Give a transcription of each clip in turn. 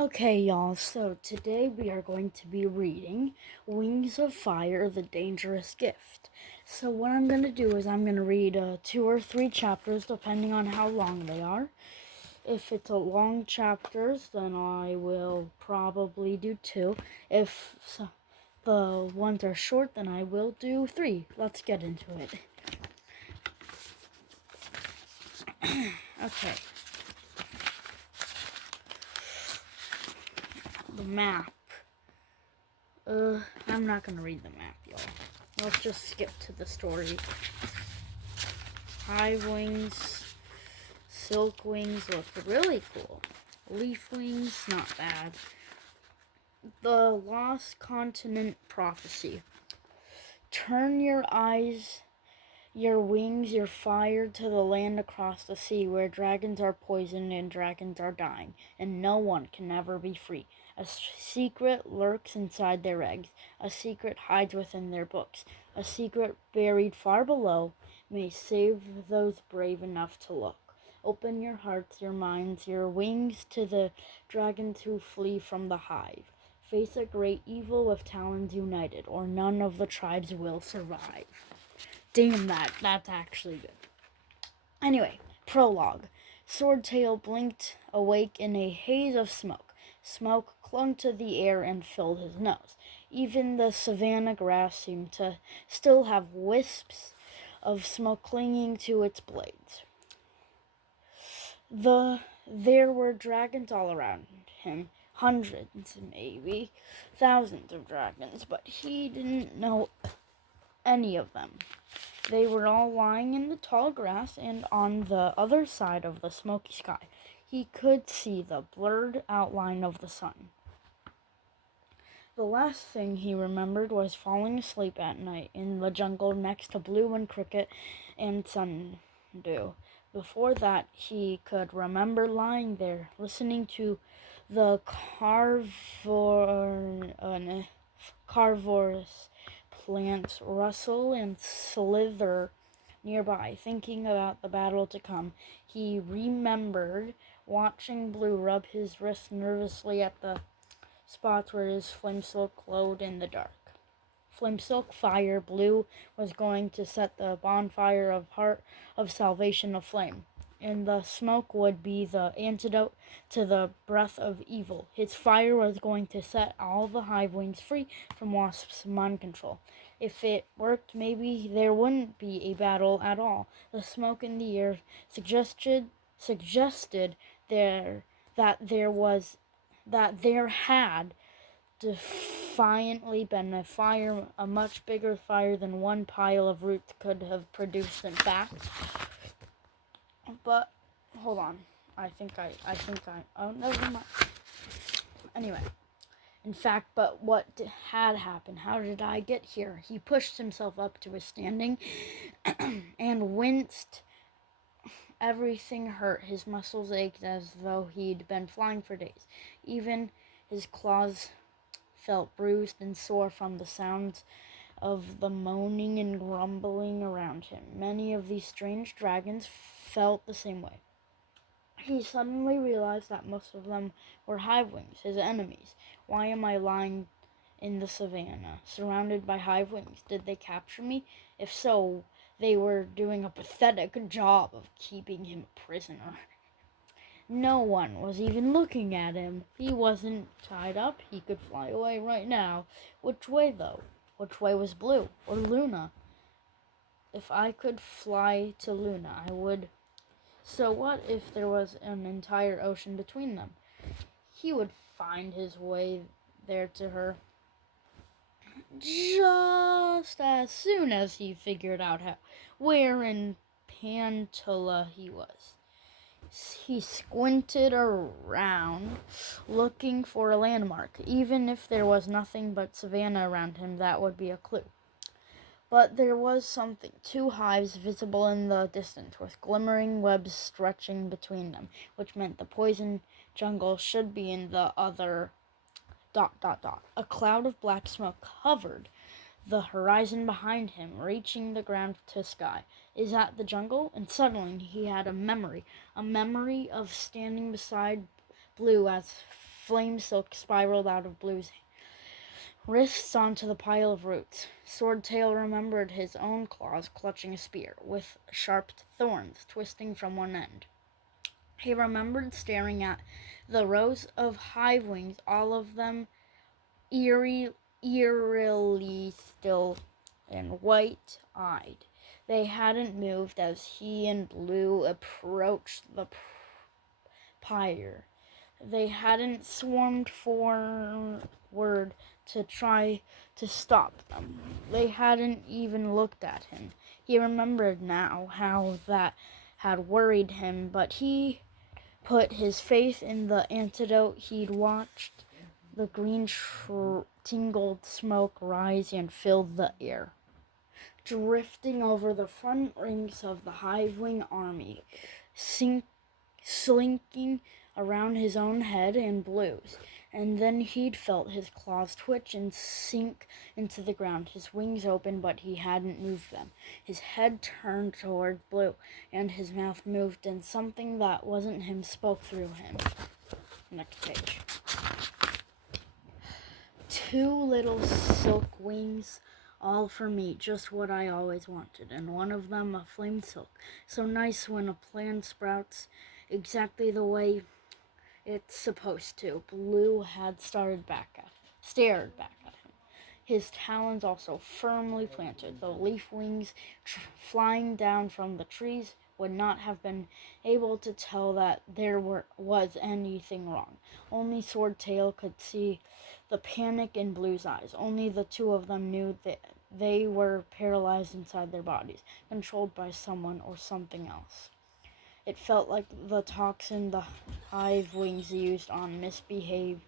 Okay, y'all, so today we are going to be reading Wings of Fire, The Dangerous Gift. So, what I'm going to do is I'm going to read 2 or 3 chapters depending on how long they are. If it's a long chapters, then I will probably do 2. If the ones are short, then I will do 3. Let's get into it. Okay. The map. I'm not gonna read the map, y'all. Let's just skip to the story. Hive wings, silk wings look really cool. Leaf wings, not bad. The Lost Continent Prophecy. Turn your eyes, your wings, your fire to the land across the sea where dragons are poisoned and dragons are dying, and no one can ever be free. A secret lurks inside their eggs. A secret hides within their books. A secret buried far below may save those brave enough to look. Open your hearts, your minds, your wings to the dragons who flee from the hive. Face a great evil with talons united, or none of the tribes will survive. Damn, that's actually good. Anyway, prologue. Swordtail blinked awake in a haze of smoke. Smoke clung to the air and filled his nose. Even the savanna grass seemed to still have wisps of smoke clinging to its blades. There were dragons all around him. Hundreds, maybe thousands of dragons, but he didn't know any of them. They were all lying in the tall grass, and on the other side of the smoky sky, he could see the blurred outline of the sun. The last thing he remembered was falling asleep at night in the jungle next to Blue and Cricket and Sundew. Before that, he could remember lying there, listening to the carnivorous plants rustle and slither nearby, thinking about the battle to come. He remembered watching Blue rub his wrist nervously at the spots where his flame silk glowed in the dark. Flame silk fire, Blue was going to set the bonfire of heart of salvation aflame, and the smoke would be the antidote to the breath of evil. His fire was going to set all the hive wings free from Wasp's mind control. If it worked, maybe there wouldn't be a battle at all. The smoke in the air suggested there that there had defiantly been a fire, a much bigger fire than one pile of roots could have produced. In fact, but hold on, oh, never mind. Anyway, in fact, but what had happened? How did I get here? He pushed himself up to his standing and winced. Everything hurt. His muscles ached as though he'd been flying for days. Even his claws felt bruised and sore from the sounds of the moaning and grumbling around him. Many of these strange dragons felt the same way. He suddenly realized that most of them were hive wings, his enemies. Why am I lying in the savannah, surrounded by hive wings? Did they capture me? If so, they were doing a pathetic job of keeping him a prisoner. No one was even looking at him. He wasn't tied up. He could fly away right now. Which way, though? Which way was Blue or Luna? If I could fly to Luna, I would. So what if there was an entire ocean between them? He would find his way there to her. Just as soon as he figured out where in Pantala he was. He squinted around, looking for a landmark. Even if there was nothing but savanna around him, that would be a clue. But there was something. 2 hives visible in the distance, with glimmering webs stretching between them, which meant the poison jungle should be in the other ... A cloud of black smoke covered the horizon behind him, reaching the ground to sky. Is that the jungle? And suddenly he had a memory of standing beside Blue as flame silk spiraled out of Blue's wrists onto the pile of roots. Swordtail remembered his own claws clutching a spear, with sharp thorns twisting from one end. He remembered staring at the rows of hive wings, all of them eerily still and white-eyed. They hadn't moved as he and Blue approached the pyre. They hadn't swarmed forward to try to stop them. They hadn't even looked at him. He remembered now how that had worried him, but he put his faith in the antidote. He'd watched the green tingled smoke rise and fill the air, drifting over the front ranks of the hive-wing army, slinking around his own head and Blue's. And then he'd felt his claws twitch and sink into the ground. His wings open, but he hadn't moved them. His head turned toward Blue, and his mouth moved, and something that wasn't him spoke through him. Next page. 2 little silk wings, all for me, just what I always wanted, and one of them a flame silk, so nice when a plant sprouts exactly the way it's supposed to. Blue had stared back at him, his talons also firmly planted. The leaf wings flying down from the trees would not have been able to tell that there was anything wrong. Only Swordtail could see the panic in Blue's eyes. Only the two of them knew that they were paralyzed inside their bodies, controlled by someone or something else. It felt like the toxin the hive wings used on misbehavers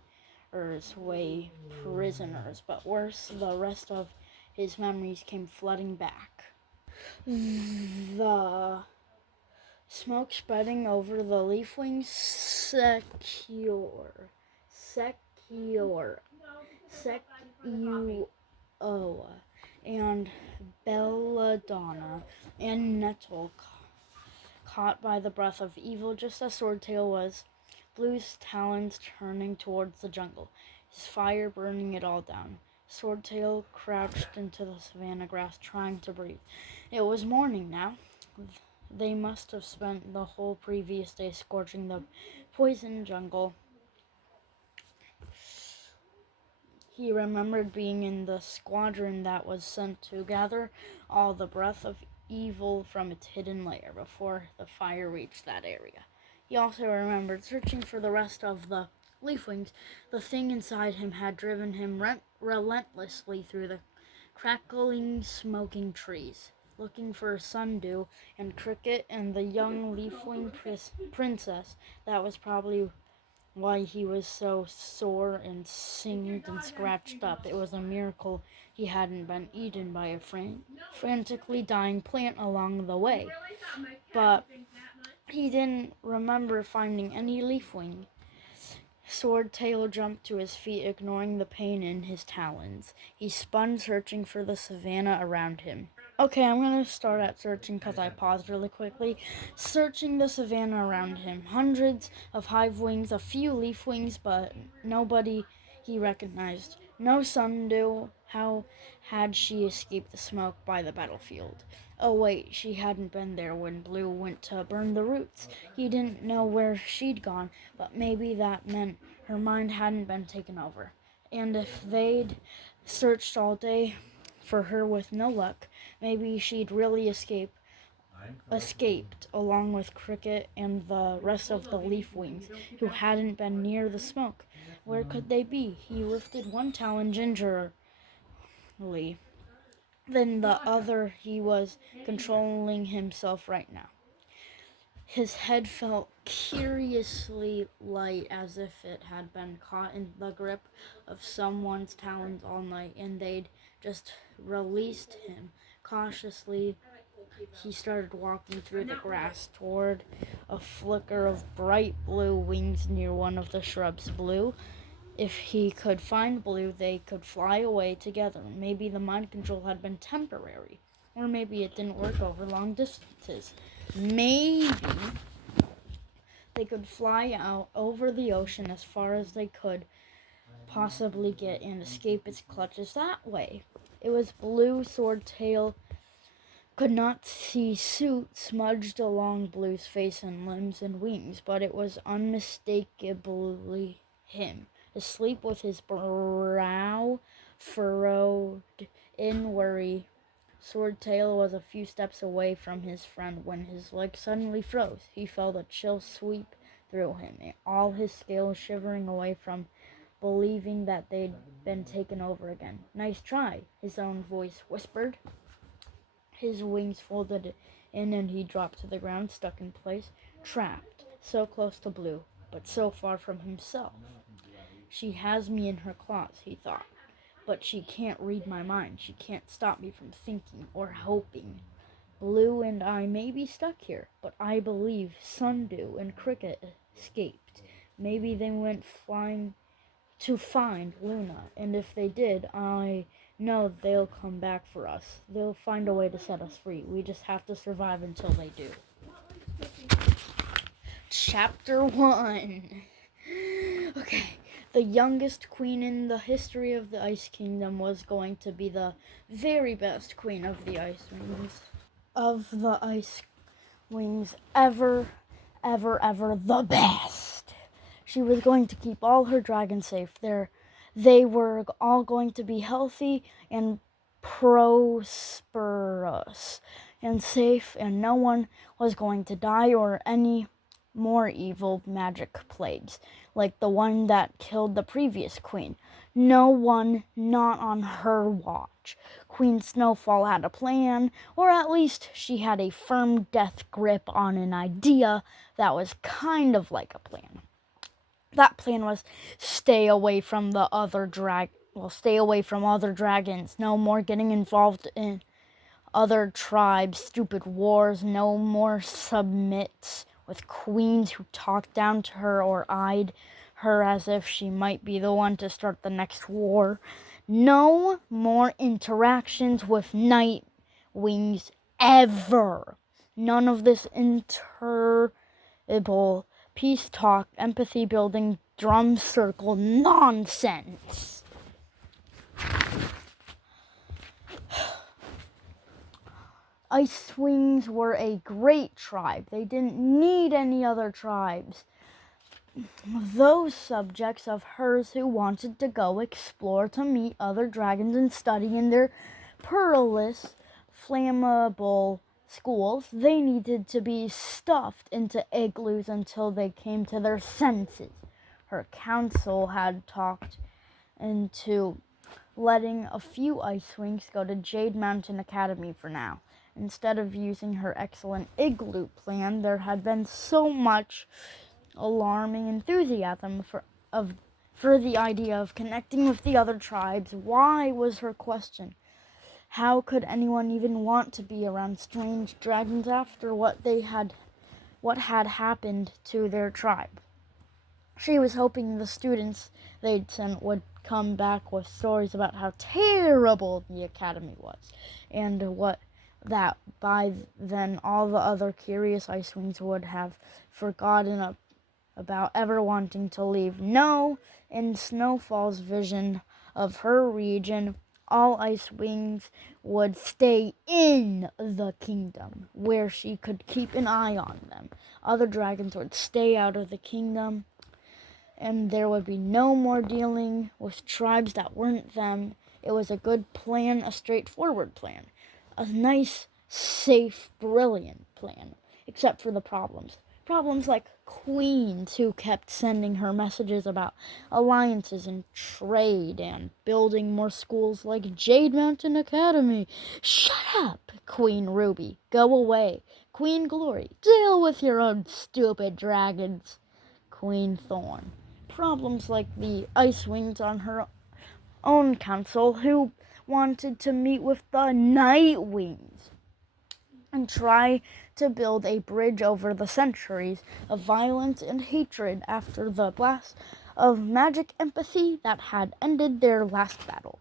way prisoners, but worse, the rest of his memories came flooding back. The smoke spreading over the leaf wings, secure, and Belladonna and Nettle caught by the breath of evil just as Swordtail was. Blue's talons turning towards the jungle, his fire burning it all down. Swordtail crouched into the savanna grass, trying to breathe. It was morning now. They must have spent the whole previous day scorching the poison jungle. He remembered being in the squadron that was sent to gather all the breath of evil from its hidden lair before the fire reached that area. He also remembered searching for the rest of the leafwings. The thing inside him had driven him relentlessly through the crackling, smoking trees, looking for Sundew and Cricket and the young leafwing princess. That was probably why he was so sore and singed and scratched up. It was a miracle he hadn't been eaten by a frantically dying plant along the way. But he didn't remember finding any leafwing. Swordtail jumped to his feet, ignoring the pain in his talons. He spun, searching for the savanna around him. Okay, I'm going to start at searching because I paused really quickly. Searching the savanna around him. Hundreds of hive wings, a few leaf wings, but nobody he recognized. No Sundew. How had she escaped the smoke by the battlefield? Oh wait, she hadn't been there when Blue went to burn the roots. He didn't know where she'd gone, but maybe that meant her mind hadn't been taken over. And if they'd searched all day for her with no luck, maybe she'd really escaped along with Cricket and the rest of the leaf wings who hadn't been near the smoke. Where could they be? He lifted one talon gingerly. Then the other. He was controlling himself right now. His head felt curiously light, as if it had been caught in the grip of someone's talons all night, and they'd just released him. Cautiously, he started walking through the grass toward a flicker of bright blue wings near one of the shrubs. Blue. If he could find Blue, they could fly away together. Maybe the mind control had been temporary, or maybe it didn't work over long distances. Maybe They could fly out over the ocean as far as they could possibly get and escape its clutches that way. It was Blue Swordtail could not see soot smudged along Blue's face and limbs and wings, but it was unmistakably him, asleep with his brow furrowed in worry. Swordtail was a few steps away from his friend when his leg suddenly froze. He felt a chill sweep through him, all his scales shivering away from believing that they'd been taken over again. "Nice try," his own voice whispered. His wings folded in and he dropped to the ground, stuck in place, trapped, so close to Blue, but so far from himself. "She has me in her claws," he thought, "but she can't read my mind. She can't stop me from thinking or hoping. Blue and I may be stuck here, but I believe Sundew and Cricket escaped. Maybe they went flying to find Luna, and if they did, I know they'll come back for us. They'll find a way to set us free. We just have to survive until they do." Chapter 1. Okay. The youngest queen in the history of the Ice Kingdom was going to be the very best queen of the Ice Wings ever, the best. She was going to keep all her dragons safe. They were all going to be healthy and prosperous and safe, and no one was going to die or any more evil magic plagues like the one that killed the previous queen. No one, not on her watch. Queen Snowfall had a plan, or at least she had a firm death grip on an idea that was kind of like a plan. That plan was stay away from other dragons. No more getting involved in other tribes, stupid wars, no more submits with queens who talked down to her or eyed her as if she might be the one to start the next war. No more interactions with Night Wings ever. None of this interable peace talk, empathy building, drum circle nonsense. Ice Wings were a great tribe. They didn't need any other tribes. Those subjects of hers who wanted to go explore to meet other dragons and study in their perilous, flammable schools, they needed to be stuffed into igloos until they came to their senses. Her council had talked into letting a few Ice Wings go to Jade Mountain Academy for now. Instead of using her excellent igloo plan, there had been so much alarming enthusiasm for the idea of connecting with the other tribes. Why was her question? How could anyone even want to be around strange dragons after what had happened to their tribe? She was hoping the students they'd sent would come back with stories about how terrible the academy was, and that by then all the other curious Ice Wings would have forgotten about ever wanting to leave. No, in Snowfall's vision of her region, all Ice Wings would stay in the kingdom, where she could keep an eye on them. Other dragons would stay out of the kingdom, and there would be no more dealing with tribes that weren't them. It was a good plan, a straightforward plan. A nice, safe, brilliant plan, except for the problems. Problems like queens who kept sending her messages about alliances and trade and building more schools like Jade Mountain Academy. "Shut up, Queen Ruby. Go away. Queen Glory. Deal with your own stupid dragons." Queen Thorn. Problems like the Ice Wings on her own council who wanted to meet with the Night Wings and try to build a bridge over the centuries of violence and hatred after the blast of magic empathy that had ended their last battle.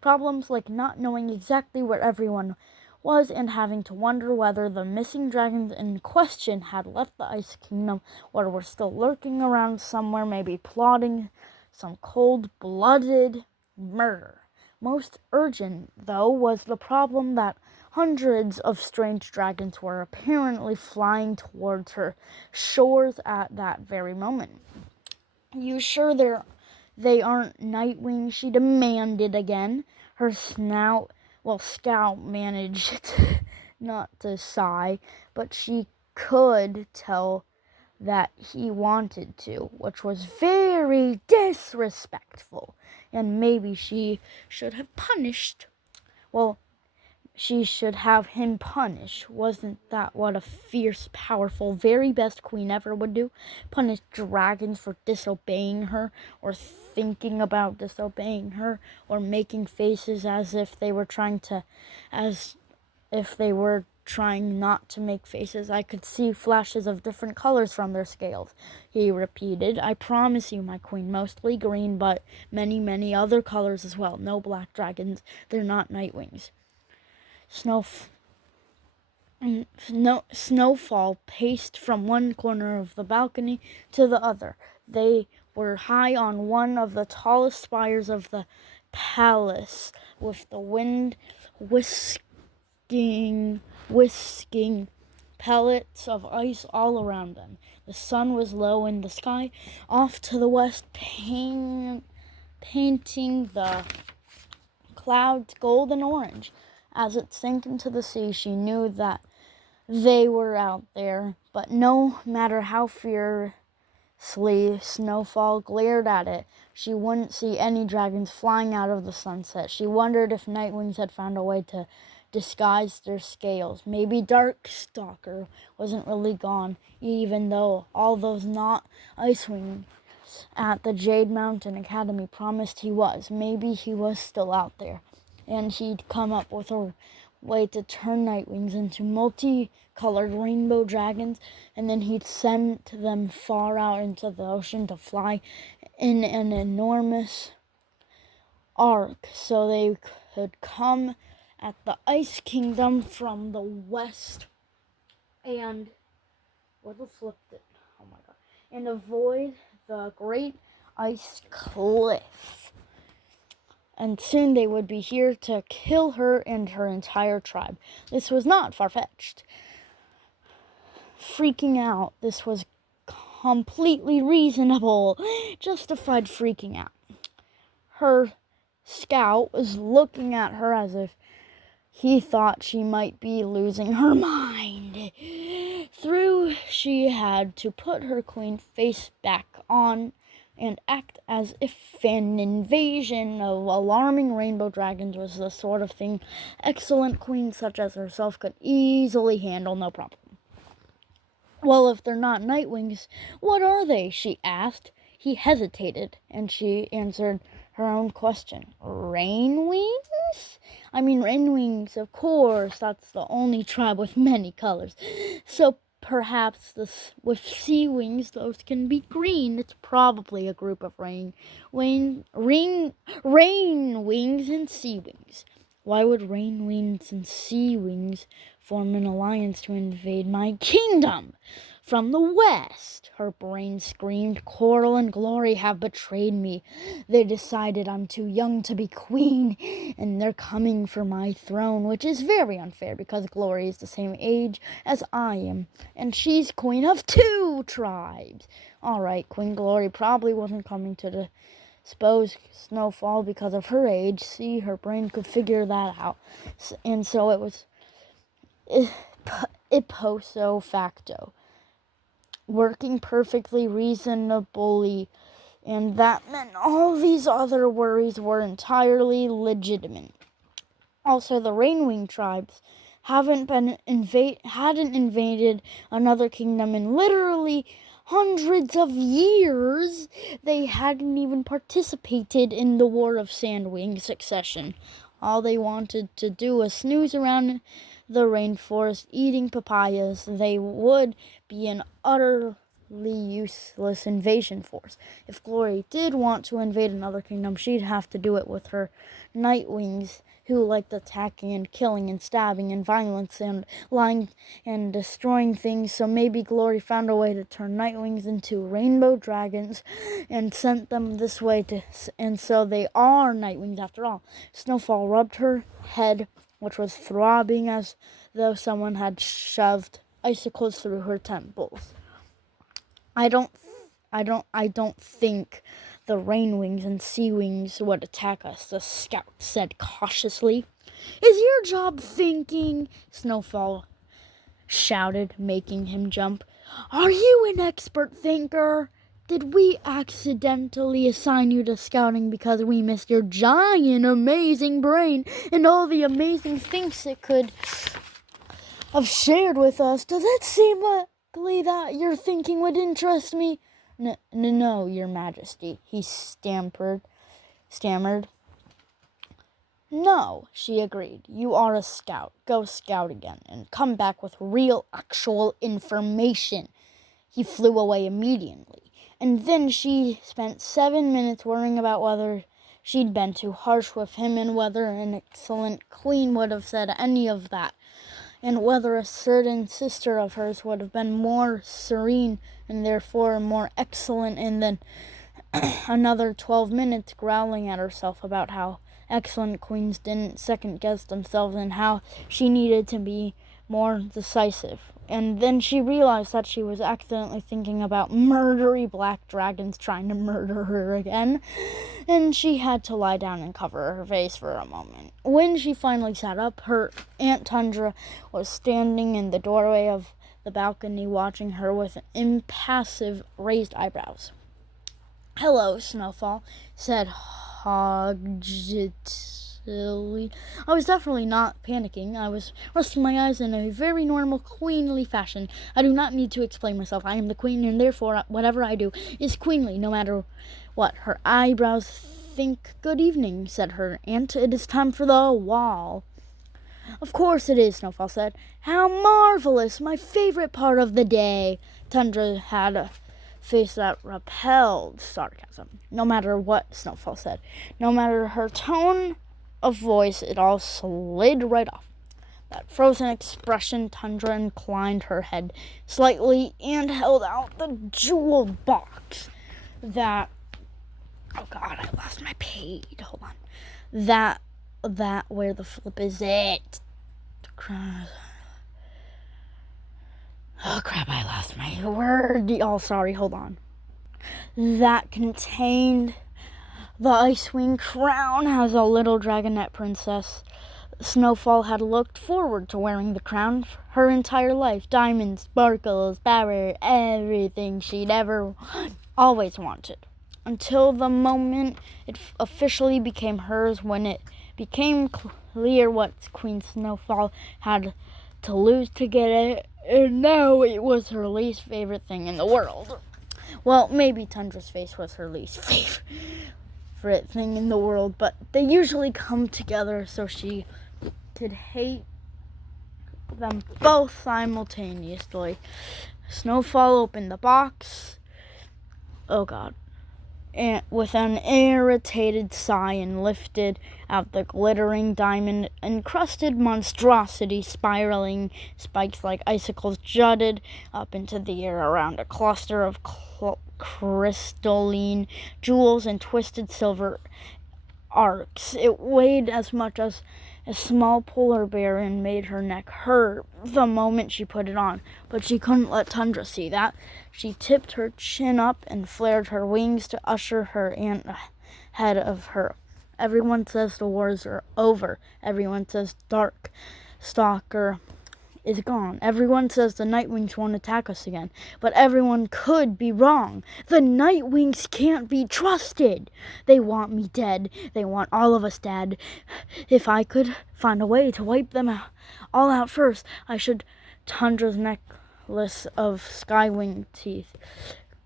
Problems like not knowing exactly where everyone was, and having to wonder whether the missing dragons in question had left the Ice Kingdom or were still lurking around somewhere, maybe plotting some cold-blooded murder. Most urgent, though, was the problem that hundreds of strange dragons were apparently flying towards her shores at that very moment. "You sure they aren't Nightwing?" she demanded again. Her Scout managed not to sigh, but she could tell that he wanted to, which was very disrespectful, and maybe she should have punished. Well, she should have him punished. Wasn't that what a fierce, powerful, very best queen ever would do? Punish dragons for disobeying her, or thinking about disobeying her, or making faces as if they were trying not to make faces. "I could see flashes of different colors from their scales," he repeated. "I promise you, my queen, mostly green, but many, many other colors as well. No black dragons. They're not Nightwings." Snowfall paced from one corner of the balcony to the other. They were high on one of the tallest spires of the palace, with the wind whisking pellets of ice all around them. The sun was low in the sky, off to the west, painting the clouds gold and orange. As it sank into the sea, she knew that they were out there, but no matter how fiercely Snowfall glared at it, she wouldn't see any dragons flying out of the sunset. She wondered if Nightwings had found a way to disguise their scales. Maybe Darkstalker wasn't really gone, even though all those not Icewings at the Jade Mountain Academy promised he was. Maybe he was still out there, and he'd come up with a way to turn Nightwings into multicolored rainbow dragons, and then he'd send them far out into the ocean to fly in an enormous arc so they could come at the Ice Kingdom from the west and and avoid the great ice cliff. And soon they would be here to kill her and her entire tribe. This was not far-fetched. Freaking out, this was completely reasonable, justified freaking out. Her scout was looking at her as if he thought she might be losing her mind. She had to put her queen face back on and act as if an invasion of alarming rainbow dragons was the sort of thing excellent queens such as herself could easily handle, no problem. "Well, if they're not Nightwings, what are they?" she asked. He hesitated, and she answered her own question. "Rainwings? Rainwings, of course. That's the only tribe with many colors. So perhaps with sea wings, those can be green. It's probably a group of rain wings and sea wings." "Why would rain wings and sea wings form an alliance to invade my kingdom from the west?" her brain screamed. "Coral and Glory have betrayed me. They decided I'm too young to be queen, and they're coming for my throne, which is very unfair because Glory is the same age as I am, and she's queen of 2 tribes. All right, Queen Glory probably wasn't coming to dispose Snowfall because of her age. See, her brain could figure that out. And so it was ipso facto, working perfectly reasonably, and that meant all these other worries were entirely legitimate. Also, the Rainwing tribes hadn't invaded another kingdom in literally hundreds of years. They hadn't even participated in the War of Sandwing Succession. All they wanted to do was snooze around the rainforest eating papayas. They would be an utterly useless invasion force. If Glory did want to invade another kingdom, she'd have to do it with her Nightwings, who liked attacking and killing and stabbing and violence and lying and destroying things. So maybe Glory found a way to turn Nightwings into rainbow dragons and sent them this way and so they are Nightwings after all. Snowfall rubbed her head, which was throbbing as though someone had shoved icicles through her temples. I don't think the Rainwings and Seawings would attack us, the scout said cautiously. Is your job thinking? Snowfall shouted, making him jump. Are you an expert thinker? Did we accidentally assign you to scouting because we missed your giant, amazing brain and all the amazing things it could have shared with us? Does it seem likely that your thinking would interest me? No, Your Majesty, he stammered. No, she agreed. You are a scout. Go scout again and come back with real, actual information. He flew away immediately. And then she spent 7 minutes worrying about whether she'd been too harsh with him and whether an excellent queen would have said any of that, and whether a certain sister of hers would have been more serene and therefore more excellent, and then another 12 minutes growling at herself about how excellent queens didn't second-guess themselves and how she needed to be more decisive. And then she realized that she was accidentally thinking about murdery black dragons trying to murder her again, and she had to lie down and cover her face for a moment. When she finally sat up, her Aunt Tundra was standing in the doorway of the balcony watching her with impassive raised eyebrows. Hello, Snowfall, said Hoggettilly. I was definitely not panicking. I was resting my eyes in a very normal, queenly fashion. I do not need to explain myself. I am the queen, and therefore whatever I do is queenly, no matter what. Her eyebrows think. Good evening, said her aunt. It is time for the wall. Of course it is, Snowfall said. How marvelous! My favorite part of the day. Tundra had a face that repelled sarcasm. No matter what, Snowfall said. No matter her tone of voice, it all slid right off. That frozen expression. Tundra inclined her head slightly and held out the jewel box that... Oh God, I lost my page. Hold on. That where the flip is it? Oh crap, I lost my word. Oh, sorry, hold on. That contained the Icewing crown as a little dragonette princess. Snowfall had looked forward to wearing the crown her entire life. Diamonds, sparkles, power, everything she'd ever always wanted. Until the moment it officially became hers, when it became clear what Queen Snowfall had to lose to get it, and now it was her least favorite thing in the world. Well, maybe Tundra's face was her least favorite thing in the world, but they usually come together so she could hate them both simultaneously. Snowfall opened the box. Oh God. And with an irritated sigh, and lifted out the glittering diamond-encrusted monstrosity. Spiraling spikes like icicles jutted up into the air around a cluster of crystalline jewels and twisted silver arcs. It weighed as much as a small polar bear and made her neck hurt the moment she put it on. But she couldn't let Tundra see that. She tipped her chin up and flared her wings to usher her aunt ahead of her. Everyone says the wars are over. Everyone says Dark Stalker is gone. Everyone says the Nightwings won't attack us again. But everyone could be wrong. The Nightwings can't be trusted. They want me dead. They want all of us dead. If I could find a way to wipe them all out first, I should. Tundra's necklace of skywing teeth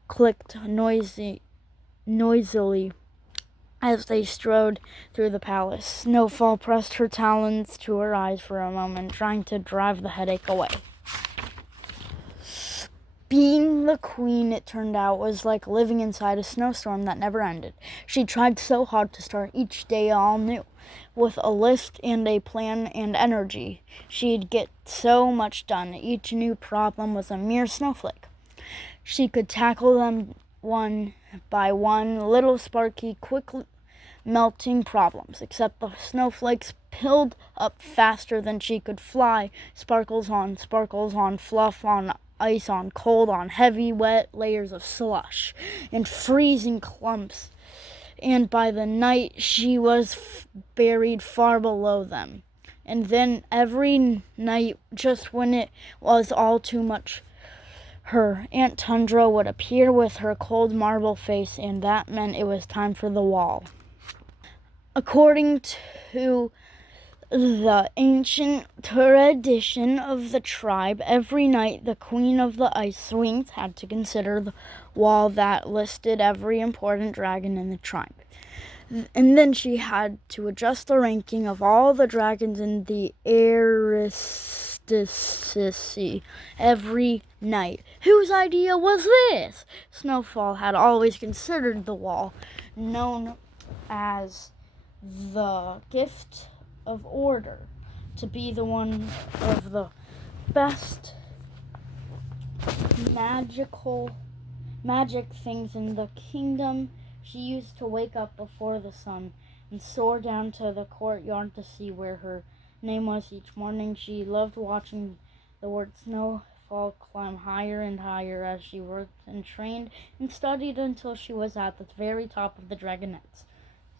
clicked noisily as they strode through the palace. Snowfall pressed her talons to her eyes for a moment, trying to drive the headache away. Being the queen, it turned out, was like living inside a snowstorm that never ended. She tried so hard to start each day all new. With a list and a plan and energy, she'd get so much done. Each new problem was a mere snowflake. She could tackle them one by one, little sparky, quickly melting problems, except the snowflakes piled up faster than she could fly, sparkles on, fluff on, ice on, cold on, heavy, wet layers of slush, and freezing clumps. And by the night, she was buried far below them. And then every night, just when it was all too much, her Aunt Tundra would appear with her cold marble face, and that meant it was time for the wall. According to the ancient tradition of the tribe, every night the Queen of the Ice Wings had to consider the wall that listed every important dragon in the tribe. And then she had to adjust the ranking of all the dragons in the aristocracy every night. Whose idea was this? Snowfall had always considered the wall, known as the gift of order, to be the one of the best magic things in the kingdom. She used to wake up before the sun and soar down to the courtyard to see where her name was each morning. She loved watching the word Snowfall climb higher and higher as she worked and trained and studied until she was at the very top of the dragonette's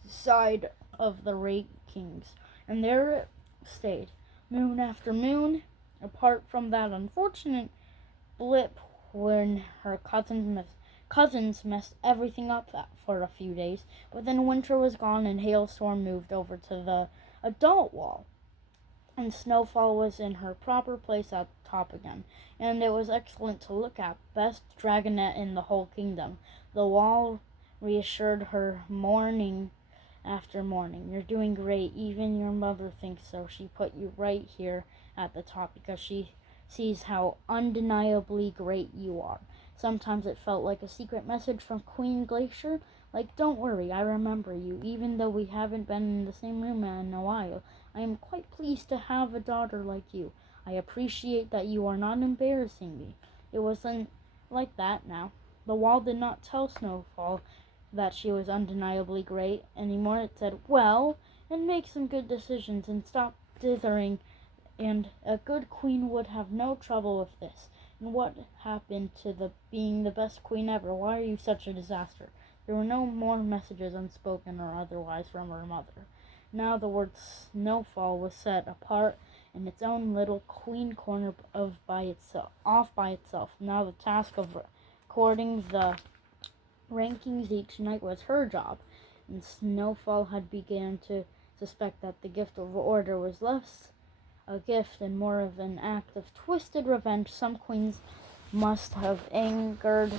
side of the rankings. And there it stayed, moon after moon, apart from that unfortunate blip when her cousins messed everything up for a few days. But then winter was gone and Hailstorm moved over to the adult wall, and Snowfall was in her proper place at the top again, and it was excellent to look at. Best dragonette in the whole kingdom. The wall reassured her morning after morning. You're doing great. Even your mother thinks so. She put you right here at the top because she sees how undeniably great you are. Sometimes it felt like a secret message from Queen Glacier, like, don't worry, I remember you, even though we haven't been in the same room in a while. I am quite pleased to have a daughter like you. I appreciate that you are not embarrassing me. It wasn't like that now. The wall did not tell Snowfall that she was undeniably great anymore. It said, well, and make some good decisions and stop dithering, and a good queen would have no trouble with this. And what happened to being the best queen ever? Why are you such a disaster? There were no more messages, unspoken or otherwise, from her mother. Now the word Snowfall was set apart in its own little queen corner off by itself. Now the task of recording the rankings each night was her job, and Snowfall had begun to suspect that the gift of order was less a gift and more of an act of twisted revenge. Some queens must have angered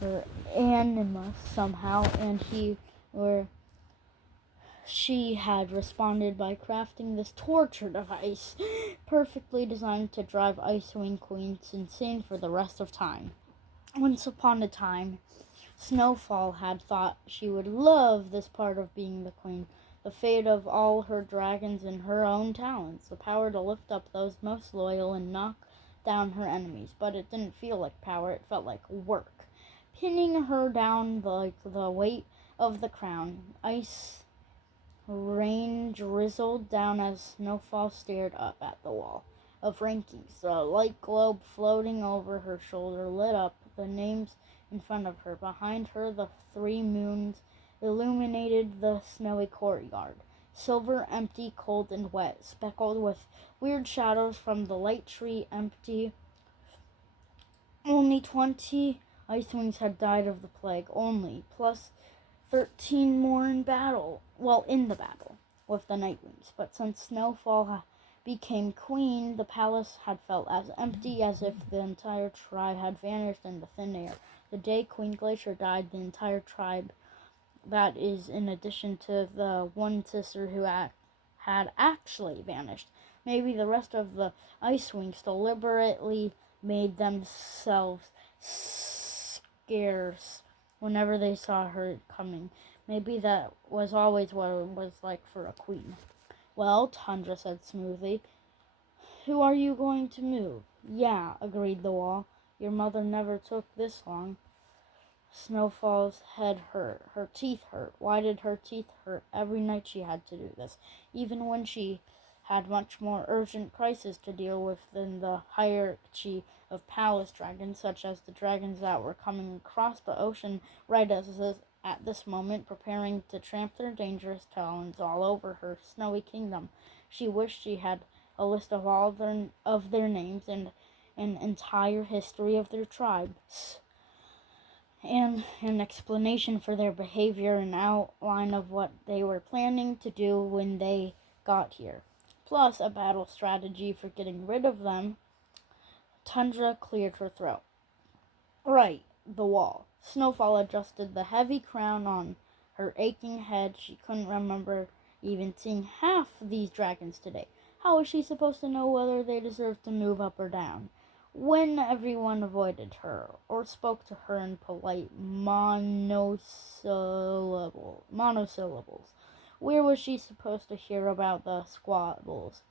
her animus somehow, and she had responded by crafting this torture device, perfectly designed to drive Icewing Queens insane for the rest of time. Once upon a time, Snowfall had thought she would love this part of being the queen, the fate of all her dragons in her own talons, the power to lift up those most loyal and knock down her enemies. But it didn't feel like power, it felt like work, pinning her down like the weight of the crown. Ice rain drizzled down as Snowfall stared up at the wall of rankings. The light globe floating over her shoulder lit up the names in front of her. Behind her, the 3 moons illuminated the snowy courtyard, silver, empty, cold, and wet, speckled with weird shadows from the light tree. Empty. Only 20 Icewings had died of the plague, only, plus 13 more in battle. Well, in the battle with the Nightwings. But since Snowfall became queen, the palace had felt as empty as if the entire tribe had vanished in the thin air. The day Queen Glacier died, the entire tribe, that is, in addition to the one sister who had actually vanished. Maybe the rest of the Icewings deliberately made themselves scarce whenever they saw her coming. Maybe that was always what it was like for a queen. Well, Tundra said smoothly, who are you going to move? Yeah, agreed the wall. Your mother never took this long. Snowfall's head hurt. Her teeth hurt. Why did her teeth hurt? Every night she had to do this, even when she had much more urgent crises to deal with than the hierarchy of palace dragons, such as the dragons that were coming across the ocean right at this moment, preparing to tramp their dangerous talons all over her snowy kingdom. She wished she had a list of all of their names and an entire history of their tribes, and an explanation for their behavior and outline of what they were planning to do when they got here, plus a battle strategy for getting rid of them. Tundra cleared her throat. Right, the wall. Snowfall adjusted the heavy crown on her aching head. She couldn't remember even seeing half these dragons today. How was she supposed to know whether they deserved to move up or down? When everyone avoided her or spoke to her in polite monosyllables, where was she supposed to hear about the squabbles,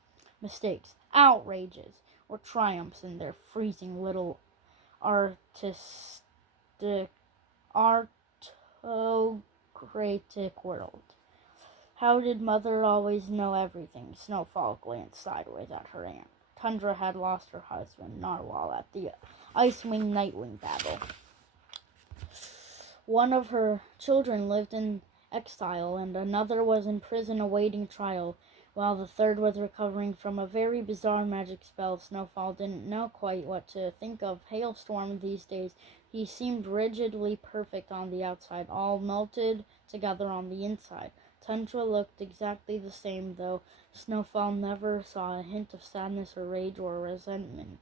mistakes, outrages, or triumphs in their freezing little aristocratic world? How did Mother always know everything? Snowfall glanced sideways at her aunt. Tundra had lost her husband, Narwhal, at the Icewing Nightwing battle. One of her children lived in exile, and another was in prison awaiting trial, while the third was recovering from a very bizarre magic spell. Snowfall didn't know quite what to think of Hailstorm these days. He seemed rigidly perfect on the outside, all melted together on the inside. Tundra looked exactly the same, though Snowfall never saw a hint of sadness or rage or resentment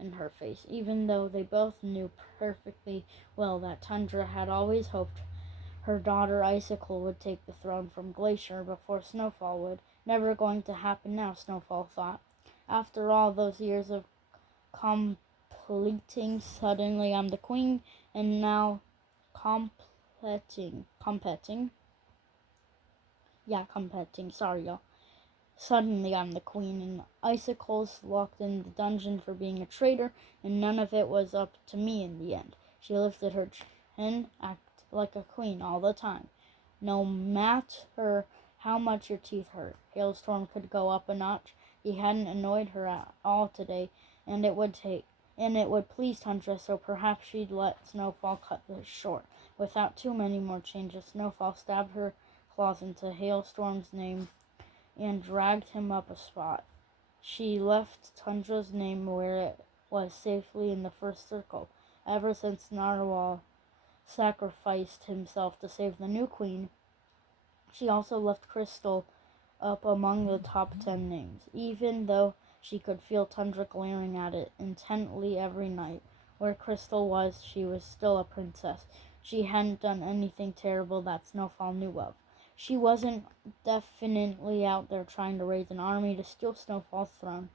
in her face, even though they both knew perfectly well that Tundra had always hoped her daughter Icicle would take the throne from Glacier before Snowfall would. Never going to happen now, Snowfall thought. After all those years of completing, suddenly I'm the queen, and now competing. Sorry, y'all. Suddenly I'm the queen, and Icicle's locked in the dungeon for being a traitor, and none of it was up to me in the end. She lifted her chin, acted like a queen all the time. No matter how much your teeth hurt, Hailstorm could go up a notch. He hadn't annoyed her at all today, and it would please Tundra, so perhaps she'd let Snowfall cut this short. Without too many more changes, Snowfall stabbed her claws into Hailstorm's name and dragged him up a spot. She left Tundra's name where it was safely in the first circle. Ever since Narwhal sacrificed himself to save the new queen, she also left Crystal up among the top 10 names, even though she could feel Tundra glaring at it intently every night. Where Crystal was, she was still a princess. She hadn't done anything terrible that Snowfall knew of. She wasn't definitely out there trying to raise an army to steal Snowfall's throne.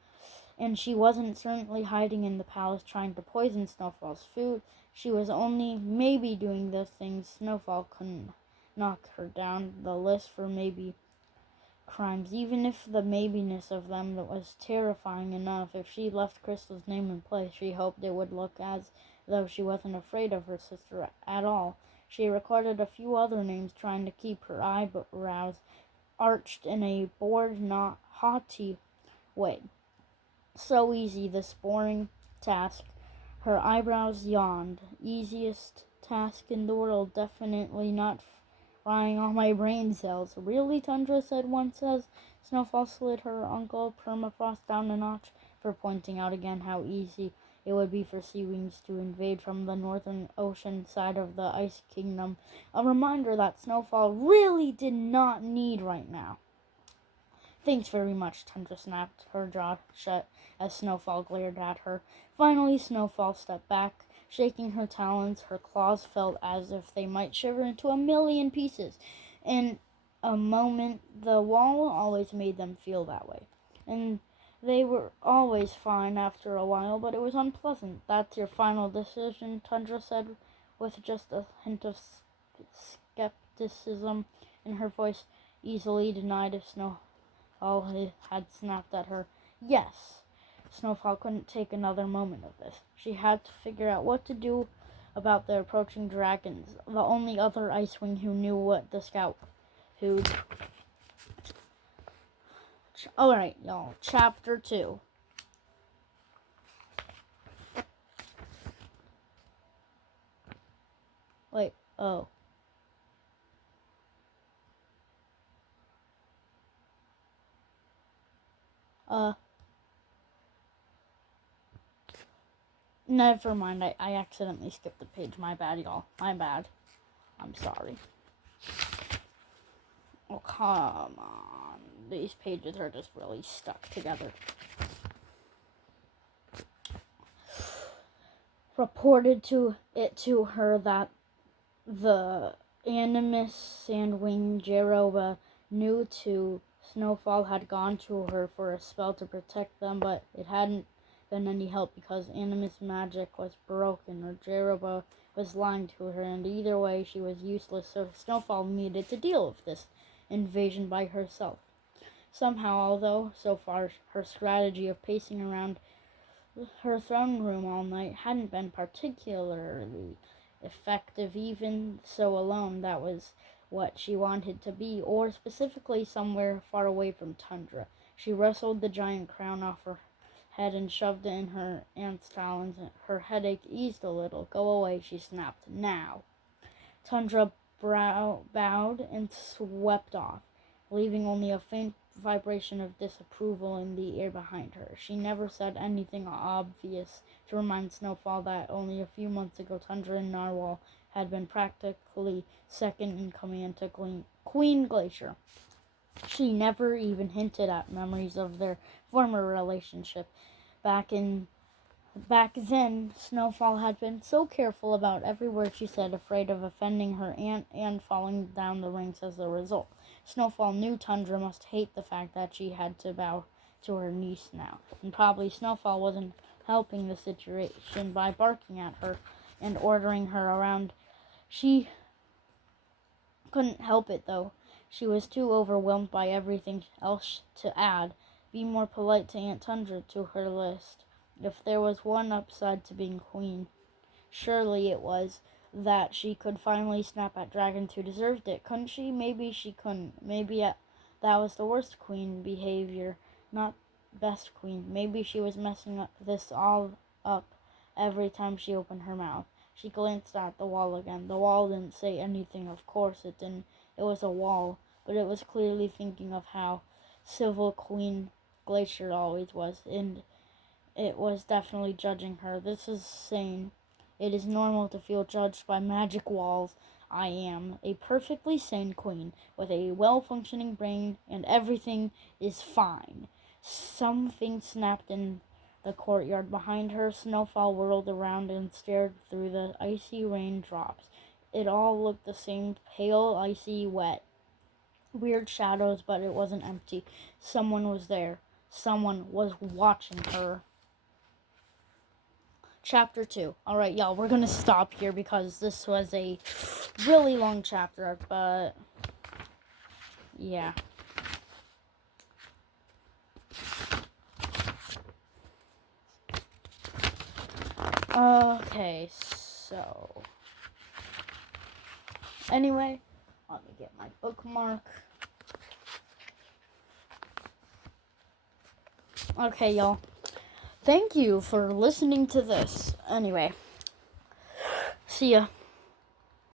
And she wasn't certainly hiding in the palace trying to poison Snowfall's food. She was only maybe doing the things Snowfall couldn't knock her down the list for maybe crimes, even if the maybiness of them was terrifying enough. If she left Crystal's name in place, she hoped it would look as though she wasn't afraid of her sister at all. She recorded a few other names, trying to keep her eyebrows arched in a bored, not haughty way. So easy, this boring task. Her eyebrows yawned. Easiest task in the world, definitely not frying all my brain cells. Really, Tundra said once as Snowfall slid her Uncle Permafrost down a notch for pointing out again how easy it would be for sea wings to invade from the northern ocean side of the Ice Kingdom. A reminder that Snowfall really did not need right now. Thanks very much, Tundra snapped, her jaw shut as Snowfall glared at her. Finally, Snowfall stepped back, shaking her talons. Her claws felt as if they might shiver into a million pieces. In a moment, the wall always made them feel that way. And They were always fine after a while, but it was unpleasant. That's your final decision, Tundra said, with just a hint of skepticism in her voice, easily denied if Snowfall had snapped at her. Yes. Snowfall couldn't take another moment of this. She had to figure out what to do about the approaching dragons, the only other Icewing who knew what the scout who'd... Alright, y'all. Chapter 2. Wait, oh. Never mind. I accidentally skipped the page. My bad, y'all. My bad. I'm sorry. Oh, come on. These pages are just really stuck together. Reported to her that the Animus Sandwing Jeroba knew to Snowfall had gone to her for a spell to protect them, but it hadn't been any help because Animus magic was broken or Jeroba was lying to her, and either way she was useless, so Snowfall needed to deal with this invasion by herself. Somehow, although so far her strategy of pacing around her throne room all night hadn't been particularly effective, even so alone that was what she wanted to be, or specifically somewhere far away from Tundra. She wrestled the giant crown off her head and shoved it in her aunt's talons. Her headache eased a little. Go away, she snapped. Now. Tundra bowed and swept off, leaving only a faint vibration of disapproval in the air behind her. She never said anything obvious to remind Snowfall that only a few months ago Tundra and Narwhal had been practically second in command to Queen Glacier. She never even hinted at memories of their former relationship. Back then, Snowfall had been so careful about every word she said, afraid of offending her aunt and falling down the ranks as a result. Snowfall knew Tundra must hate the fact that she had to bow to her niece now, and probably Snowfall wasn't helping the situation by barking at her and ordering her around. She couldn't help it, though. She was too overwhelmed by everything else to add, be more polite to Aunt Tundra to her list. If there was one upside to being queen, surely it was that she could finally snap at dragons who deserved it. Couldn't she? Maybe she couldn't. Maybe that was the worst queen behavior, not best queen. Maybe she was messing this all up every time she opened her mouth. She glanced at the wall again. The wall didn't say anything, of course it didn't. It was a wall, but it was clearly thinking of how civil Queen Glacier always was, and it was definitely judging her. This is sane. It is normal to feel judged by magic walls. I am a perfectly sane queen with a well-functioning brain, and everything is fine. Something snapped in the courtyard behind her. Snowfall whirled around and stared through the icy raindrops. It all looked the same, pale, icy, wet. Weird shadows, but it wasn't empty. Someone was there. Someone was watching her. Chapter 2. Alright, y'all, we're gonna stop here because this was a really long chapter, but yeah. Okay, so anyway, let me get my bookmark. Okay, y'all. Thank you for listening to this. Anyway, see ya.